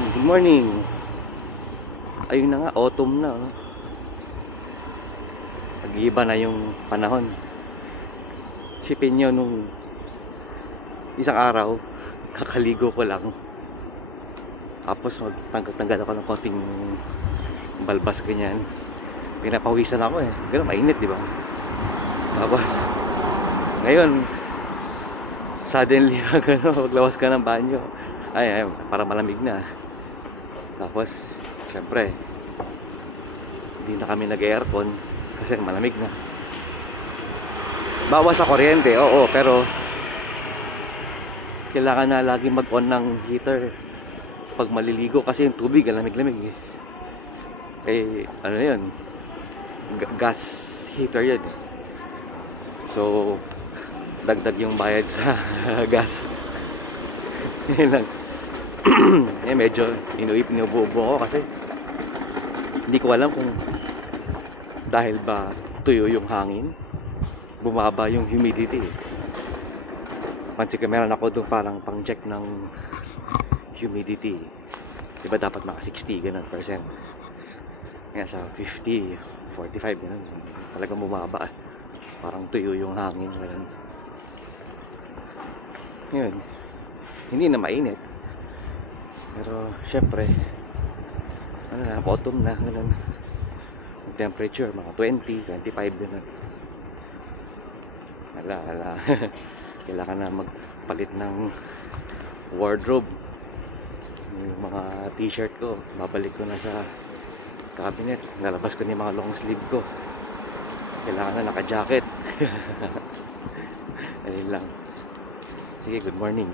Ayun, good morning. Ayun na nga, autumn na. No? Nag-iiba na yung panahon. Sipin nyo nung isang araw, kakaligo ko lang. Tapos magtanggal-tanggal ako ng konting balbas ganyan. Pinapawisan ako eh. Ganun, mainit, di ba? Tapos, ngayon, suddenly, ano, maglawas ka ng banyo. Ay, ay, para malamig na. Tapos, syempre, hindi na kami nag-aircon kasi malamig na. Bawas sa kuryente, oo, pero kailangan na lagi mag-on ng heater pag maliligo kasi yung tubig, lamig-lamig eh. Eh, ano yun? Ga- gas heater yun. So, dagdag yung bayad sa gas. Yun lang. eh, medyo inuip inububo ko kasi hindi ko alam kung dahil ba tuyo yung hangin, bumaba yung humidity. Pansin ko meron ako doon parang pang check ng humidity. Di ba dapat mga 60 ganun percent. Kaya sa 50, 45 ganun. Talagang bumaba. Parang tuyo yung hangin ganun. Yun. Hindi na mainit. Pero syempre ano na, autumn na ganun. Yung temperature mga 20, 25 ganun. Ala, ala. Kailangan na magpalit ng wardrobe. Yung mga t-shirt ko, babalik ko na sa cabinet. Nalabas ko na yung mga long sleeve ko. Kailangan na naka-jacket. Ayun lang. Sige, good morning.